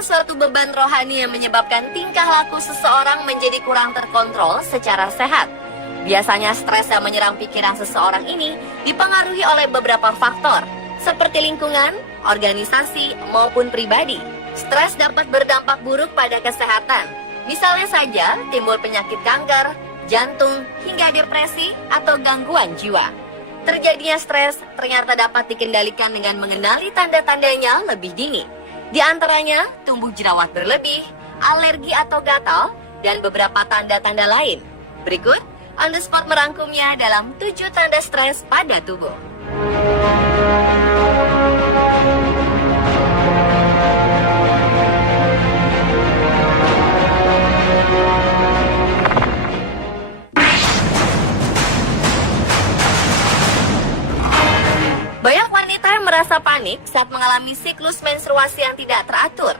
merupakan suatu beban rohani yang menyebabkan tingkah laku seseorang menjadi kurang terkontrol secara sehat. Biasanya stres yang menyerang pikiran seseorang ini dipengaruhi oleh beberapa faktor, seperti lingkungan, organisasi, maupun pribadi. Stres dapat berdampak buruk pada kesehatan. Misalnya saja, timbul penyakit kanker, jantung, hingga depresi atau gangguan jiwa. Terjadinya stres ternyata dapat dikendalikan dengan mengenali tanda-tandanya lebih dini. Di antaranya, tumbuh jerawat berlebih, alergi atau gatal, dan beberapa tanda-tanda lain. Berikut, On The Spot merangkumnya dalam 7 tanda stres pada tubuh. Banyak wanita yang merasa panik saat mengalami siklus menstruasi yang tidak teratur.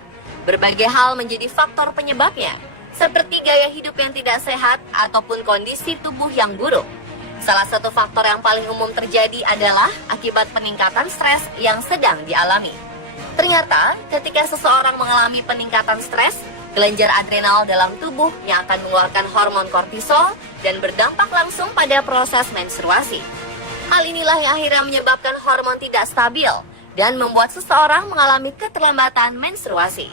Berbagai hal menjadi faktor penyebabnya, seperti gaya hidup yang tidak sehat ataupun kondisi tubuh yang buruk. Salah satu faktor yang paling umum terjadi adalah akibat peningkatan stres yang sedang dialami. Ternyata, ketika seseorang mengalami peningkatan stres, kelenjar adrenal dalam tubuh yang akan mengeluarkan hormon kortisol dan berdampak langsung pada proses menstruasi. Hal inilah yang akhirnya menyebabkan hormon tidak stabil dan membuat seseorang mengalami keterlambatan menstruasi.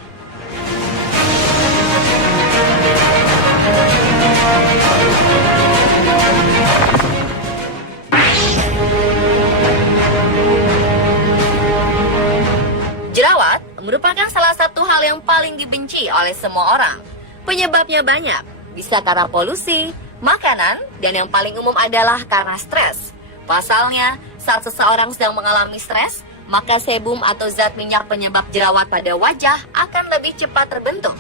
Jerawat merupakan salah satu hal yang paling dibenci oleh semua orang. Penyebabnya banyak, bisa karena polusi, makanan, dan yang paling umum adalah karena stres. Pasalnya, saat seseorang sedang mengalami stres, maka sebum atau zat minyak penyebab jerawat pada wajah akan lebih cepat terbentuk.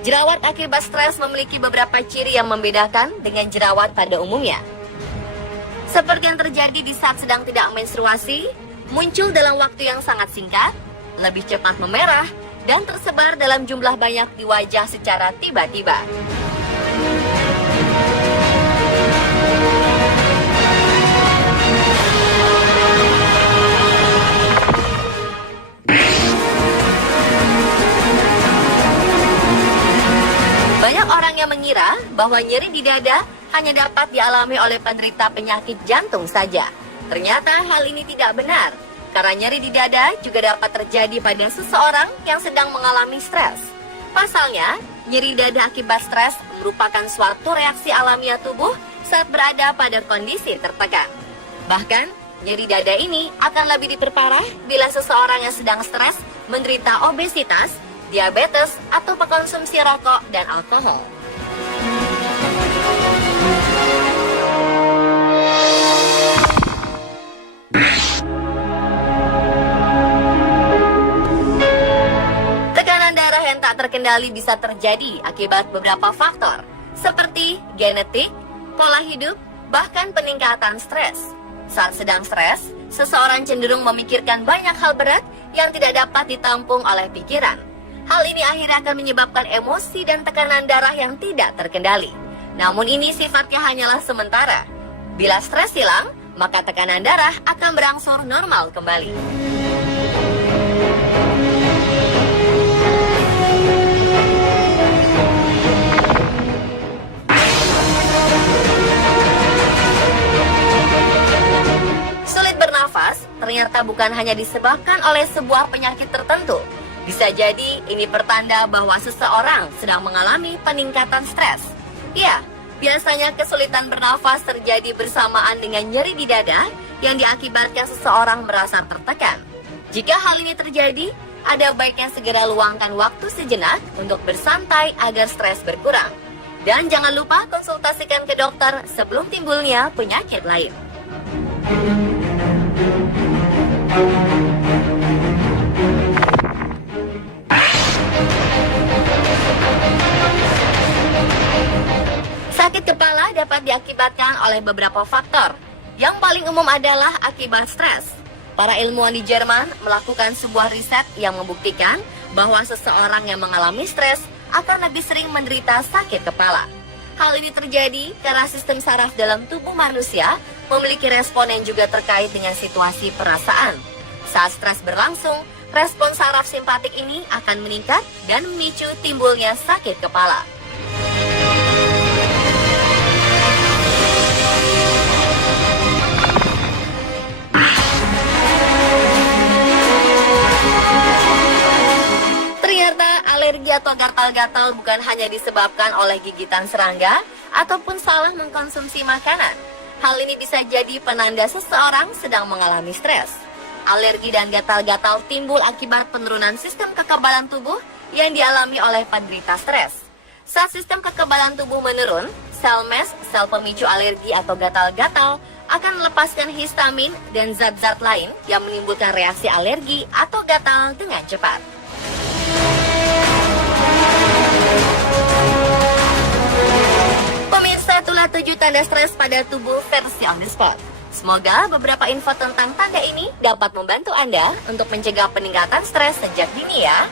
Jerawat akibat stres memiliki beberapa ciri yang membedakan dengan jerawat pada umumnya. Seperti yang terjadi di saat sedang tidak menstruasi, muncul dalam waktu yang sangat singkat, lebih cepat memerah, dan tersebar dalam jumlah banyak di wajah secara tiba-tiba. Banyak orang yang mengira bahwa nyeri di dada hanya dapat dialami oleh penderita penyakit jantung saja. Ternyata hal ini tidak benar, karena nyeri di dada juga dapat terjadi pada seseorang yang sedang mengalami stres. Pasalnya, nyeri dada akibat stres merupakan suatu reaksi alamiah tubuh saat berada pada kondisi tertekan. Bahkan, nyeri dada ini akan lebih diperparah bila seseorang yang sedang stres menderita obesitas, diabetes, atau pengkonsumsi rokok dan alkohol. Tekanan darah yang tak terkendali bisa terjadi akibat beberapa faktor, seperti genetik, pola hidup, bahkan peningkatan stres. Saat sedang stres, seseorang cenderung memikirkan banyak hal berat yang tidak dapat ditampung oleh pikiran. Hal ini akhirnya akan menyebabkan emosi dan tekanan darah yang tidak terkendali. Namun ini sifatnya hanyalah sementara. Bila stres hilang, maka tekanan darah akan berangsur normal kembali. Sulit bernafas ternyata bukan hanya disebabkan oleh sebuah penyakit tertentu. Bisa jadi ini pertanda bahwa seseorang sedang mengalami peningkatan stres. Ya, biasanya kesulitan bernafas terjadi bersamaan dengan nyeri di dada yang diakibatkan seseorang merasa tertekan. Jika hal ini terjadi, ada baiknya segera luangkan waktu sejenak untuk bersantai agar stres berkurang. Dan jangan lupa konsultasikan ke dokter sebelum timbulnya penyakit lain. Sakit kepala dapat diakibatkan oleh beberapa faktor. Yang paling umum adalah akibat stres. Para ilmuwan di Jerman melakukan sebuah riset yang membuktikan bahwa seseorang yang mengalami stres akan lebih sering menderita sakit kepala. Hal ini terjadi karena sistem saraf dalam tubuh manusia memiliki respon yang juga terkait dengan situasi perasaan. Saat stres berlangsung, Respon saraf simpatik ini akan meningkat dan memicu timbulnya sakit kepala. Ternyata alergi atau gatal-gatal bukan hanya disebabkan oleh gigitan serangga ataupun salah mengkonsumsi makanan. Hal ini bisa jadi penanda seseorang sedang mengalami stres. Alergi dan gatal-gatal timbul akibat penurunan sistem kekebalan tubuh yang dialami oleh penderita stres. Saat sistem kekebalan tubuh menurun, sel MES, sel pemicu alergi atau gatal-gatal, akan melepaskan histamin dan zat-zat lain yang menimbulkan reaksi alergi atau gatal dengan cepat. Pemirsa, itulah 7 tanda stres pada tubuh versi on the spot. Semoga beberapa info tentang tanda ini dapat membantu Anda untuk mencegah peningkatan stres sejak dini ya.